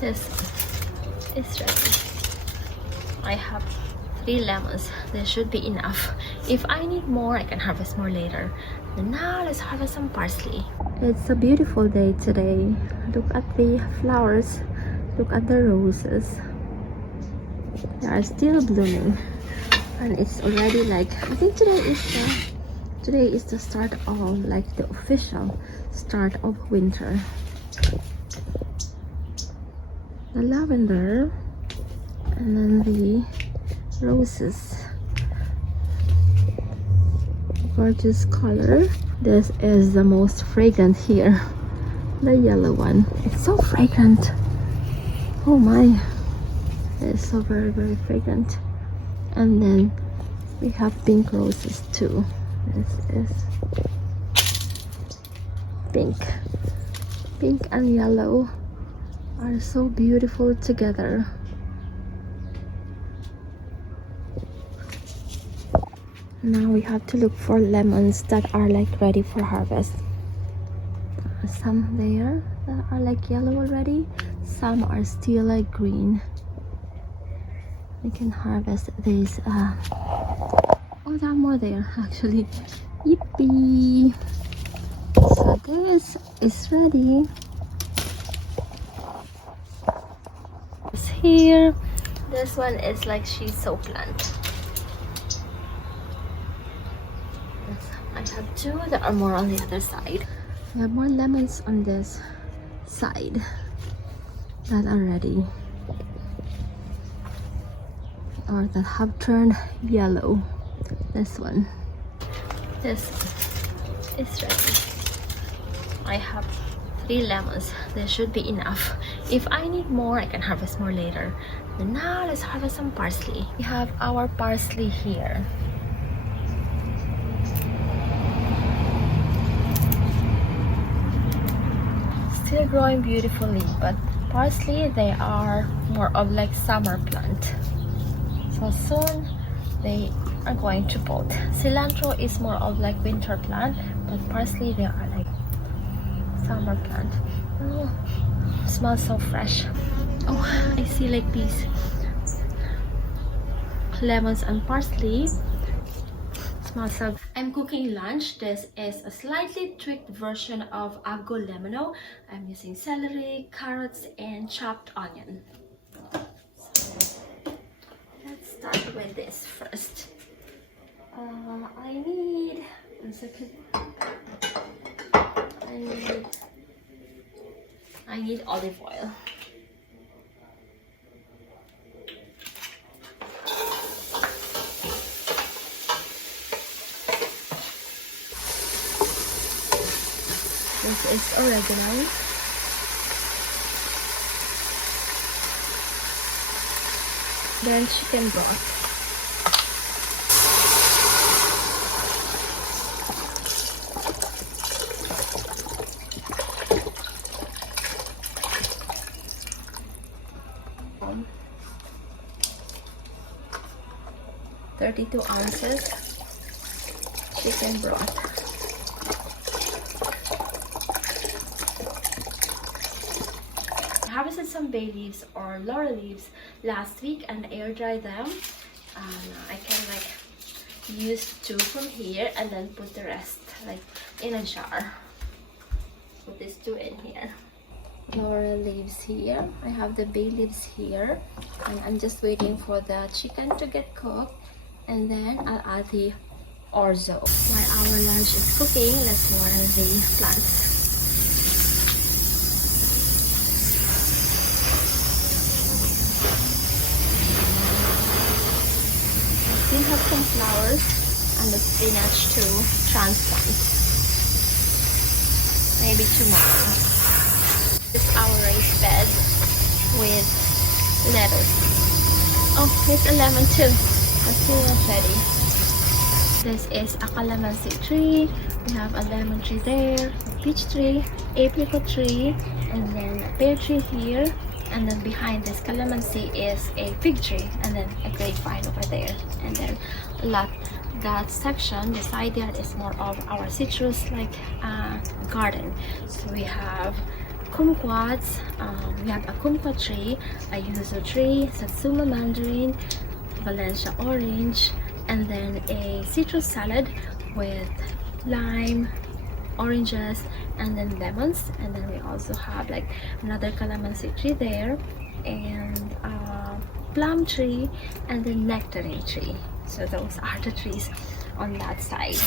This is ready. I have 3 lemons. There should be enough. If I need more, I can harvest more later. And now let's harvest some parsley. It's a beautiful day today. Look at the flowers. Look at the roses. They are still blooming. And it's already like, I think today is the start of like the official start of winter. The lavender and then the roses, gorgeous color. This is the most fragrant here, the yellow one. It's so fragrant. Oh my, it's so very fragrant. And then we have pink roses too. This is pink and yellow are so beautiful together. Now we have to look for lemons that are like ready for harvest. Some there that are like yellow already, some are still like green. We can harvest these. Oh, there are more there actually. Yippee! So this is ready. Here, this one is like shiso plant. I have 2 that are more on the other side. We have more lemons on this side that are ready or that have turned yellow. This one. This is ready. I have 3 lemons. There should be enough. If I need more, I can harvest more later. And now let's harvest some parsley. We have our parsley here. Still growing beautifully, but parsley, they are more of like summer plant. So soon they are going to bolt. Cilantro is more of like winter plant, but parsley, they are like summer plant. Oh, smells so fresh. Oh, I see like these lemons and parsley. Smells so. I'm cooking lunch. This is a slightly tweaked version of aggo lemano. I'm using celery, carrots, and chopped onion. So let's start with this first. I need 1 second. I need olive oil. This is oregano. Then chicken broth. Um, 32 ounces chicken broth. I harvested some bay leaves or laurel leaves last week and air dry them. I can like use 2 from here and then put the rest like in a jar. Put these 2 in here. Laurel leaves here. I have the bay leaves here, and I'm just waiting for the chicken to get cooked, and then I'll add the orzo. While our lunch is cooking, let's water the plants. We have some flowers and the spinach to transplant. Maybe tomorrow. This is our raised bed with lettuce. Oh, here's a lemon too. Let's see what's ready. This is a calamansi tree. We have a lemon tree there, a peach tree, apricot tree, and then a pear tree here. And then behind this calamansi is a fig tree, and then a grapevine over there. And then that section, the side yard, is more of our citrus like garden. So we have kumquats. We have a kumquat tree, a yuzu tree, satsuma mandarin, Valencia orange, and then a citrus salad with lime, oranges, and then lemons. And then we also have like another calamansi tree there, and a plum tree, and then nectarine tree. So those are the trees on that side.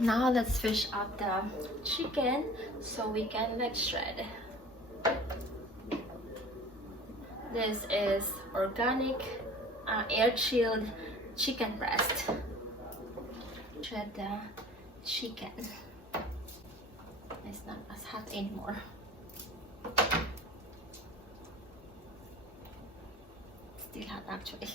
Now let's fish up the chicken so we can like shred. This is organic air chilled chicken breast. Shred the chicken. It's not as hot anymore. Still hot actually.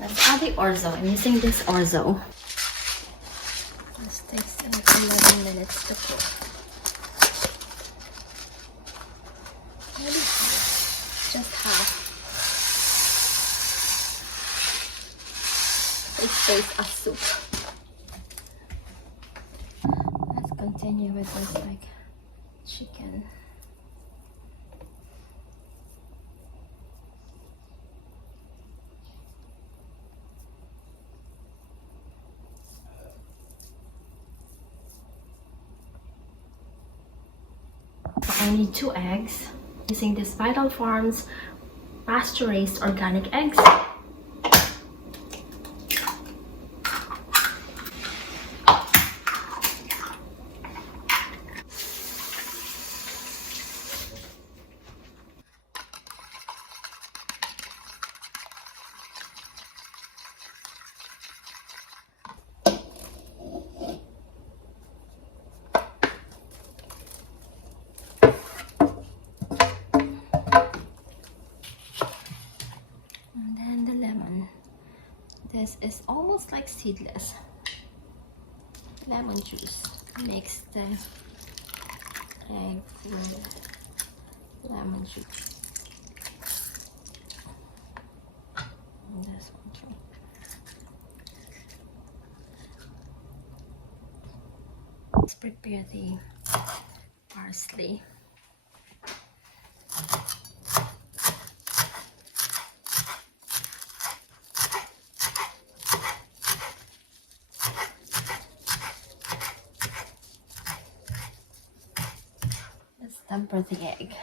Let's add the orzo. I'm using this orzo. This takes like 11 minutes to cook. Maybe half. Just half. It tastes as soup. Let's continue with this like chicken. I need 2 eggs. Using this Vital Farms pasture-raised organic eggs. This is almost like seedless lemon juice. Mix the egg with lemon juice. And this one too. Let's prepare the parsley. Temper the egg.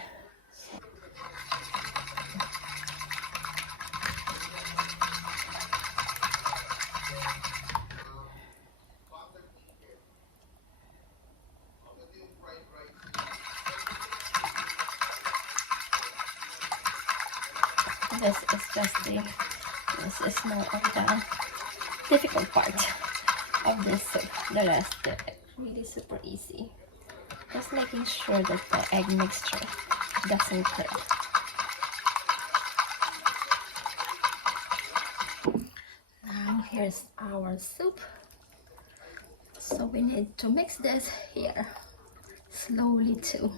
This is more of the difficult part of this soup. The rest is really super easy. Just making sure that the egg mixture doesn't curdle. Now here's our soup. So we need to mix this here slowly too,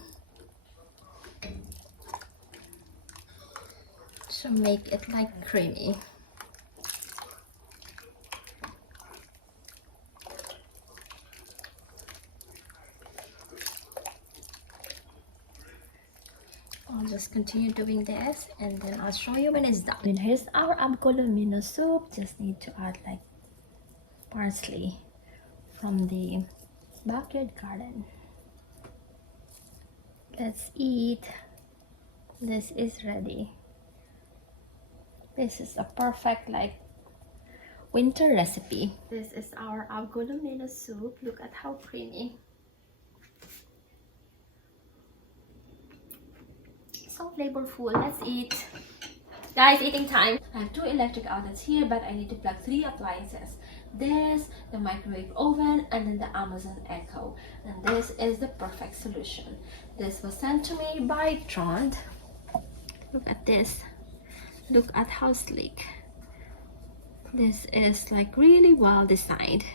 to make it like creamy. I'll just continue doing this and then I'll show you when it's done. And here's our abcolomino soup. Just need to add like parsley from the backyard garden. Let's eat. This is ready. This is a perfect like winter recipe. This is our abcolomino soup. Look at how creamy. So flavorful. Let's eat. Guys, eating time. I have 2 electric outlets here, but I need to plug 3 appliances. This, the microwave oven, and then the Amazon Echo. And this is the perfect solution. This was sent to me by Trond. Look at this. Look at how sleek. This is like really well designed.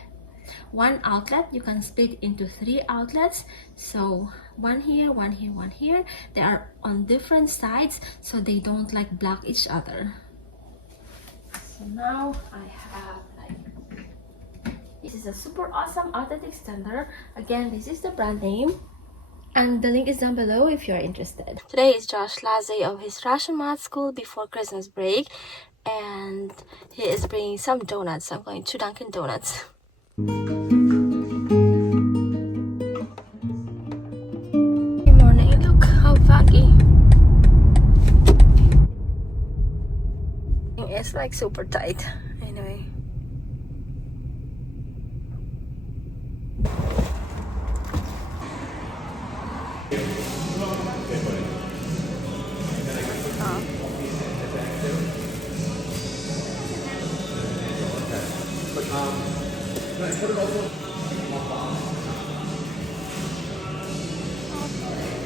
one outlet. You can split into 3 outlets, so one here, one here, one here. They are on different sides so they don't like block each other. So now I have like, this is a super awesome outlet extender. Again, this is the brand name, and the link is down below if you're interested. Today is Josh's last day of his Russian math school before Christmas break, and he is bringing some donuts. I'm going to Dunkin' Donuts. Good morning. Look how foggy. It's like super tight. Anyway.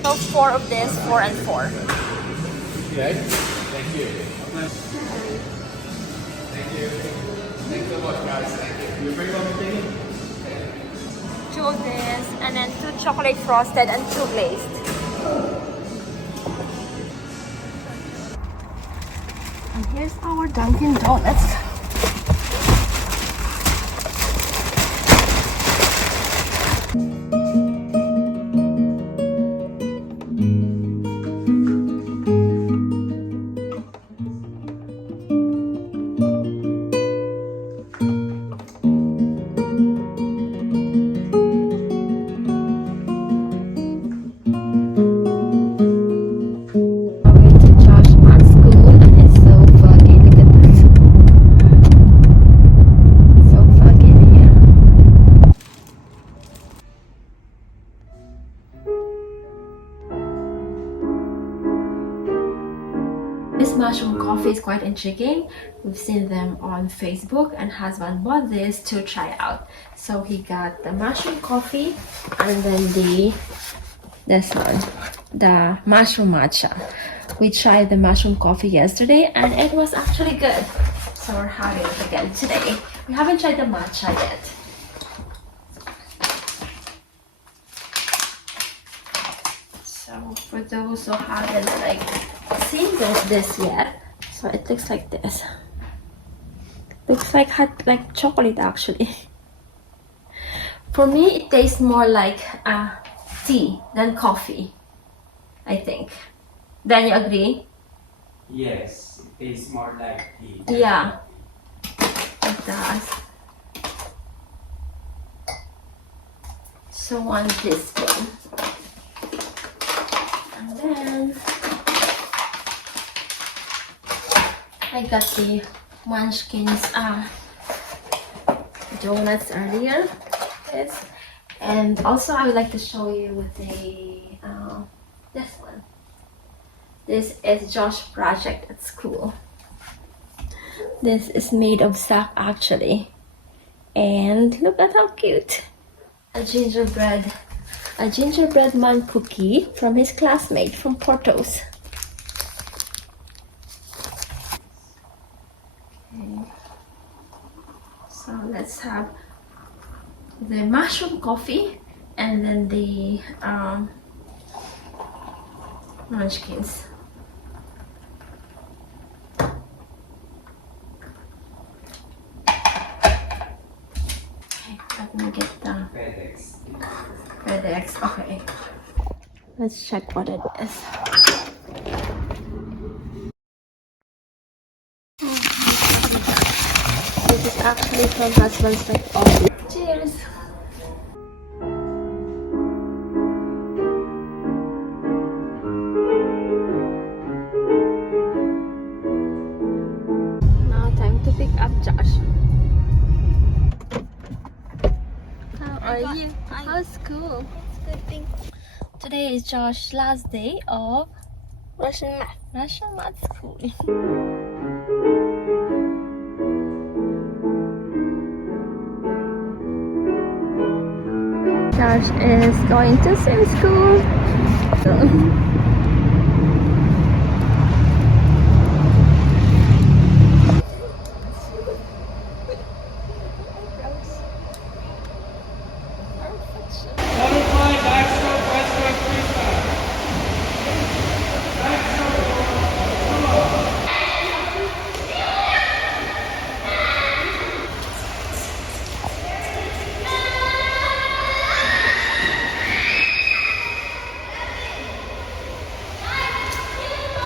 So 4 of this, 4 and 4. Okay, thank you. Thank you. Thanks so much, guys. Thank you. You're very welcome, Katie. 2 of this, and then 2 chocolate frosted and 2 glazed. And here's our Dunkin' Donuts. This mushroom coffee is quite intriguing. We've seen them on Facebook, and husband bought this to try out. So he got the mushroom coffee and then this one, the mushroom matcha. We tried the mushroom coffee yesterday and it was actually good. So we're having it again today. We haven't tried the matcha yet. So for those who haven't like seen this yet, so it looks like this. Looks like hot, like chocolate actually. For me, it tastes more like tea than coffee, I think. Dan, you agree? Yes, it tastes more like tea. Yeah, it does. So 1 teaspoon. And then I got the Munchkins donuts earlier. And also I would like to show you with the this one. This is Josh's project at school. This is made of sack actually, and look at how cute. A gingerbread man cookie from his classmate from Portos. Okay. So let's have the mushroom coffee and then the munchkins. Okay, let me get the FedEx. Okay, let's check what it is. This is actually from husband's like office. Cheers. Now time to pick up Josh. How are you? How's school? It's good, thank you. Today is Josh's last day of Russian math. Russian math school. Josh is going to swim school.